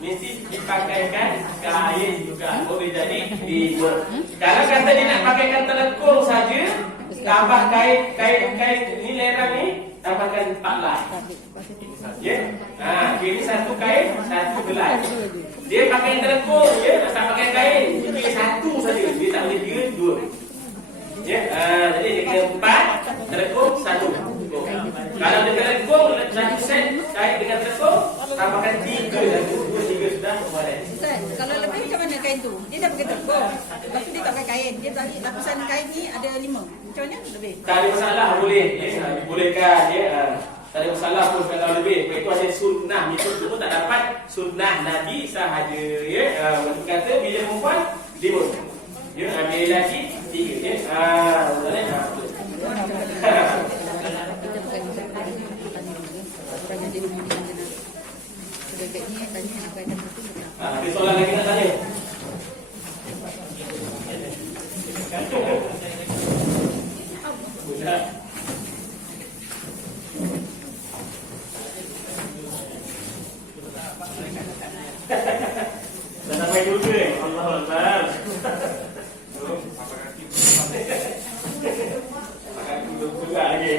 Mesti dipakaikan kain juga. Boleh jadi 5. Kalau kata dia nak pakaikan telekong saja, tambah kain ni lerang ni, tambahkan 4 line. Ya. Ini 1 kain, 1 belai. Dia pakai telekong, ya, tak pakai kain. Dia pilih 1 saja. Dia tak boleh kira 2. Ya, jadi dia kira 4, telekong 1. Kalau dia telekong 1 set kain dengan telekong, tambahkan 3 lagi. 2, 3 sudah boleh. Ustaz, kalau lebih macam mana kain tu? Dia dah pakai telekong. Lepas tu dia tak pakai kain. Dia bagi lapisan kain ni ada 5. Macam mana lebih? Tak ada masalah, boleh. Ya, dibolehkan. Ya. Tak ada masalah pun kalau lebih. Itu ada sunnah. Itu semua tak dapat sunnah Nabi sahaja. Ya. Maksud kata bila perempuan 5. Ya, ambil lagi 3. Ya. Boleh. Ada soalan lagi nak tanya? Dah sampai juga. Allahu Akbar. Pakai duduk juga lagi.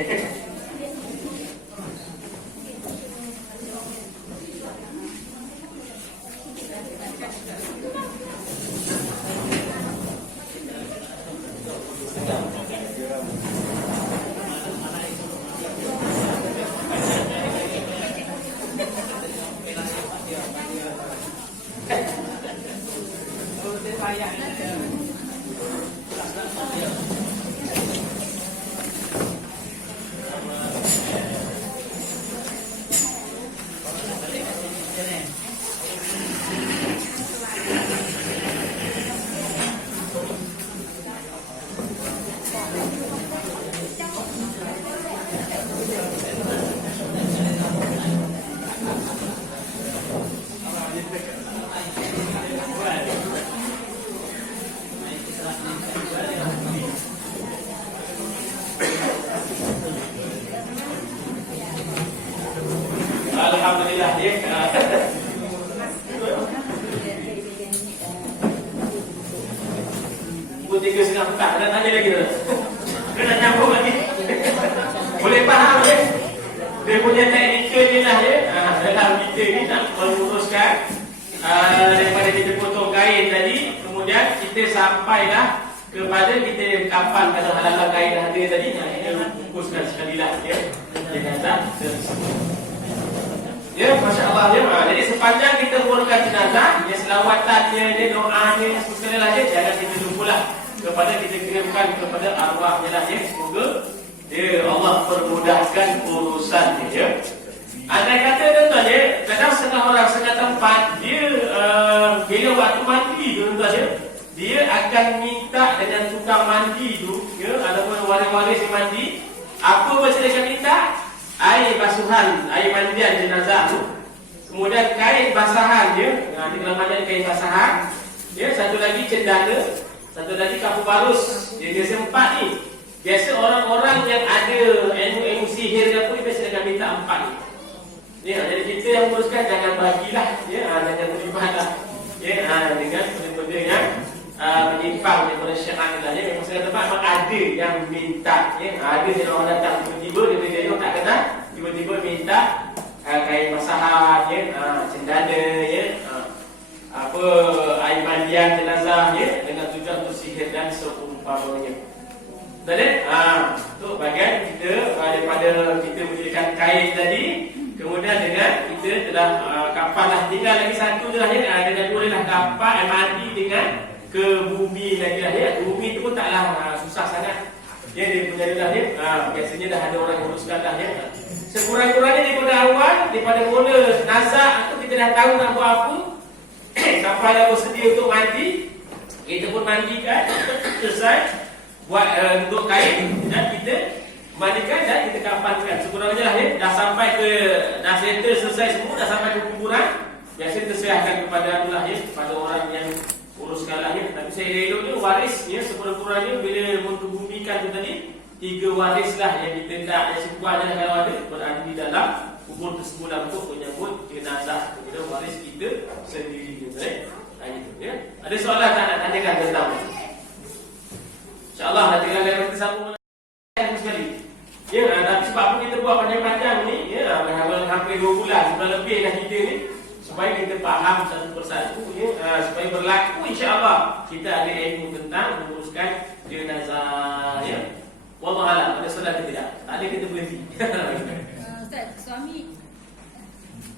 setengah petang. Nak tanya lagi tu. Dia nak nyambung lagi. Boleh faham ya? Dia punya teknikal ni lah ya. Dalam kita ni nak menguruskan daripada kita potong kain tadi, kemudian kita sampailah kepada kita kapan kalau halaman kain dah ada tadi, kita bungkuskan sekali lah ya. Jenazah tersebut. Ya, Masya Allah ya. Jadi sepanjang kita menguruskan jenazah, ya selawatannya, dia doanya, sekali lah ya. Jangan kita lupalah kepada kita kirimkan kepada arwahnya lah ya. Semoga ya Allah permudahkan urusannya ya. Andai kata tuan-tuan ya, kadang setengah orang setengah tempat dia bila waktu mandi tuan-tuan ya, dia akan minta dengan tukang mandi tu ya, ataupun waris-waris yang mandi, apa macam dia akan minta? Air basuhan, air mandian jenazah tu. Kemudian kain basahan dia, di dalam mandian kain basahan. Ya, satu lagi cendana, satu lagi kapur barus. Dia sempat ni. Biasa orang-orang yang ada ilmu sihir dia pun biasa akan minta 4 ni. Ya, jadi kita yang uruskan jangan bagilah, ya, jangan terlibatlah. Ya, dengan benda-benda yang menyimpang daripada syariat lah. Ya, memang saya tempat memang ada yang minta. Ya, ada yang orang datang tiba-tiba dia tengok tak kenal, tiba-tiba minta kain basahan, ya, cendana, ya, apa air mandian jenazah, ya, dengan tujuan untuk sihir dan seumpamanya. Tadi, tu bagian kita daripada kita menjadikan kain tadi, kemudian dengan kita telah kapal lah, tinggal lagi satu je lah ya, dengan bolehlah kapal mandi dengan ke bumi lagi lah ya. Bumi tu pun taklah susah sangat ya, dia punya dah ya, biasanya dah ada orang yang uruskan dah ya. Sekurang-kurangnya daripada awal, daripada mula nazak tu kita dah tahu nak buat apa. Kapal dah bersedia untuk mandi, kita pun mandikan, selesai buat untuk kain dan kita mandikan dan kita kapalkan. Sekurang-kurangnya lah ya, dah sampai ke, dah settle selesai semua, dah sampai ke kuburan, biasa terserahkan kepada Allah ya, kepada orang yang uruskan lah ya. Tapi saya eloknya waris ya, sekurang-kurangnya bila mentubumikan tu tadi, 3 waris lah yang kita nak, yang sekurang-kurangnya kalau ada berada di dalam kubur tersebut untuk menyambut jenazah kepada waris kita sendiri ya. Ada soalan tak nak tanyakan tentang? InsyaAllah nanti kalau kita sambung sekali. Ya, tapi sebab apa kita buat panjang-panjang ni, ya, hampir 2 bulan, sebulan lebih dah kita ni, supaya kita faham satu persatu, ya, supaya berlaku insya-Allah kita ada ilmu tentang menguruskan jenazah, ya. Wallahualam, ada soalan ke tidak? Tak ada, kita berhenti. Ustaz,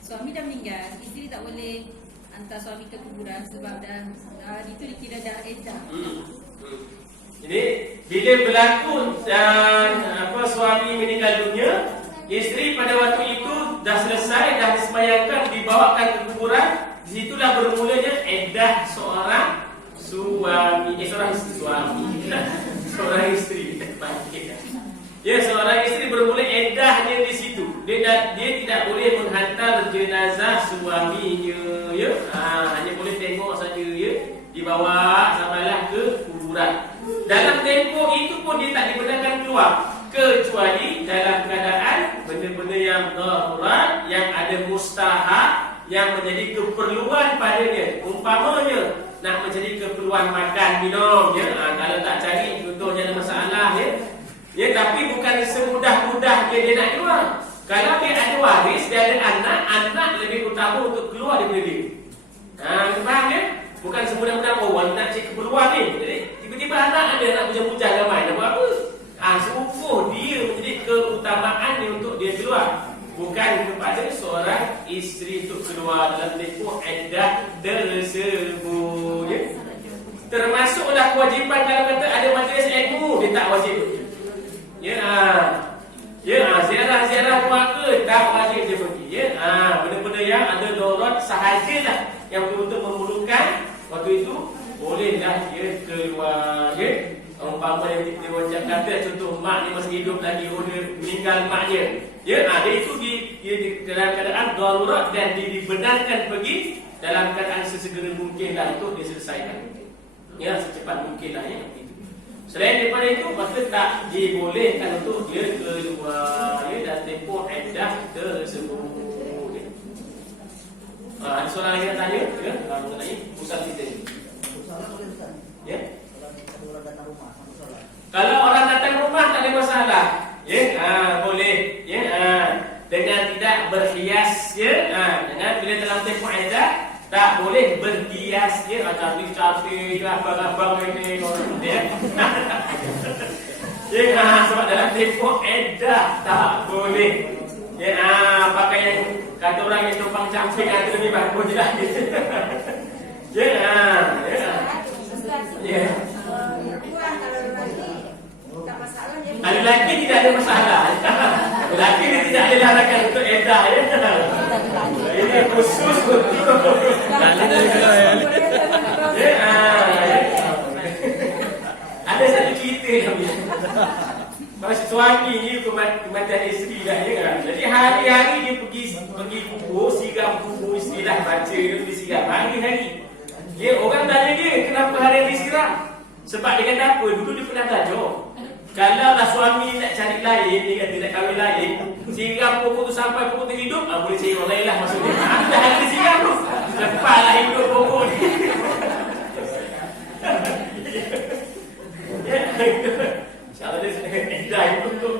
suami dah meninggal, isteri tak boleh hantar suami ke kuburan sebab dah itu dikira dah iddah. Jadi bila berlaku suami meninggal dunia, isteri pada waktu itu dah selesai, dah disemayangkan, dibawakan ke kuburan, di situlah bermulanya iddah seorang suami, seorang isteri. Ya, seorang isteri bermula iddahnya di situ. Dia tidak boleh menghantar jenazah suaminya, ya. Hanya boleh tengok saja, ya. Dibawa sampailah ke kuburan. Dalam tempoh itu pun dia tak dibenarkan keluar, kecuali dalam keadaan benda-benda yang darurat, yang ada mustahab, yang menjadi keperluan padanya. Umpamanya nak menjadi keperluan makan minum, ya. Kalau tak cari, contohnya ada masalah, ya. Ya, tapi bukan semudah-mudah dia nak keluar. Kalau dia ada waris, dia ada anak lebih utama untuk keluar daripada dia. Faham ya? Bukan semudah-mudah nak cari keperluan ni. Jadi tiba-tiba anak ada nak puja-puja ramai, nak buat apa? Sungguh dia menjadi keutamaan dia untuk dia keluar, bukan kepada seorang isteri untuk keluar dalam tempoh iddah tersebut, ya. Termasuklah kewajipan kalau kata ada majlis ilmu, dia tak wajib. Ziarah keluarga tak wajib dia pergi, ya. Benda-benda yang ada darurat sahajalah yang untuk memerlukan, waktu itu bolehlah dia keluar, ya. Umpama yang kita macam kata, contoh mak dia masih hidup lagi, dia meninggal maknya, ya. Dia itu dia dalam keadaan darurat dan dia dibenarkan pergi dalam keadaan sesegera mungkinlah untuk diselesaikan, ya, secepat mungkinlah, ya. Selain daripada itu, maka tak dibolehkan untuk dia keluar, ya, dan tempoh iddah tersebut. Ada soalan lagi nak tanya? Ya, mengenai pusat kita ni. Ya. datang rumah sama sholat. Kalau orang datang rumah tak ada masalah. Ya, boleh. Ya, dengan tidak berhias, ya. Dengan bila dalam tempoh iddah tak boleh berhias, ya. Cantik-cantik apa-apa ini orang dia. Ya, sebab dalam tempoh iddah tak boleh. Ya, pakai yang kata orang yang tumpang cantik itu lebih bagus je lah. Ya, ya. Lelaki tidak ada masalah. Lelaki dia tidak ada larangan untuk iddah, ya. Ini khusus untuk ada satu cerita kami. Masa suami ni kematian isteri dah, ya kan. Jadi hari-hari dia pergi kubur, siram kubur isteri lah, baca dia siram hari-hari. Ya, orang tanya dia kenapa hari-hari siram? Sebab dia kata apa? Dulu dia pernah belajar. Kalau lah suami ni nak cari lain, dia kata nak kahwin lain, siram pokok tu sampai pokok tu hidup, boleh cari orang lain lah maksudnya. Dah hari siram tu, lepaslah hidup pokok ni. Ya, insyaAllah dia iddah itu untuk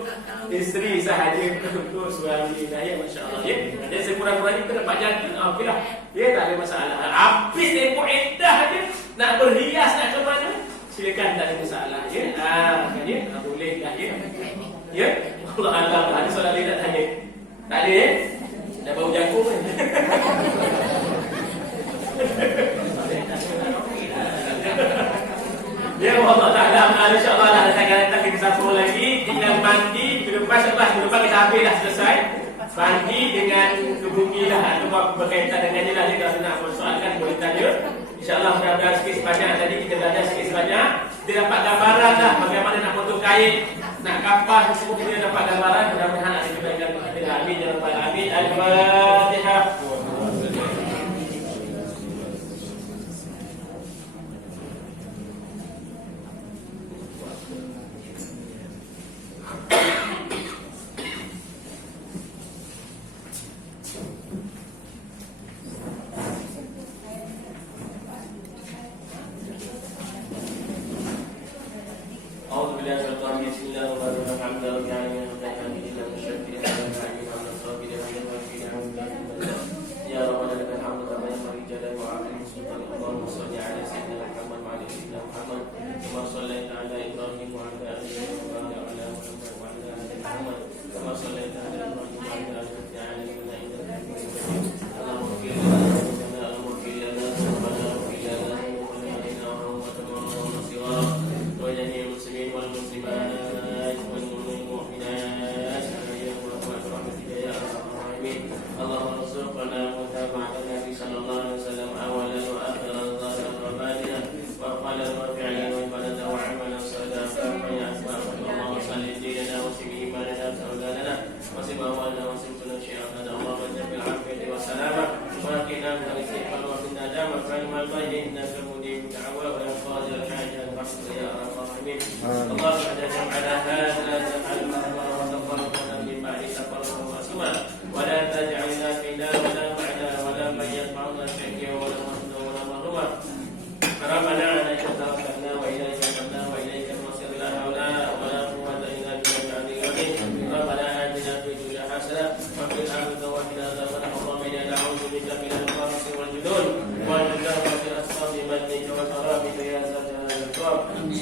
isteri sahaja, untuk suami. Ya, masya-Allah. Ya, jadi sekurang-kurangnya kita dapat jaga. Okeylah. Ya, tak ada masalah. Habis tempoh iddah dia nak berhias nak ke mana? Silakan, tak ada masalah. Ya, kan ya? Boleh dah, ya. Ya, Allah Allah. Ada soalan lain nak tanya? Tak ada, ya? Dah bau jagung kan? Ya, Allah Ta'ala, insyaAllah lah datang kita sambung lagi. Tinggal mandi, lepas kita habislah selesai. Mandi dengan hubungi lah, atau berkaitan dengannya lah. Kalau nak persoalkan boleh tanya. InsyaAllah mudah-mudahan sikit sebanyak tadi kita belajar sikit sebanyak. Kita dapat gambaran lah bagaimana nak potong kain, nak kapas, semua kita dapat gambaran. Mudah-mudahan ada kebaikan kita. Amin ya rabbal alamin. Al-Fatihah.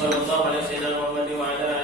Sallallahu alaihi wasallam wa ala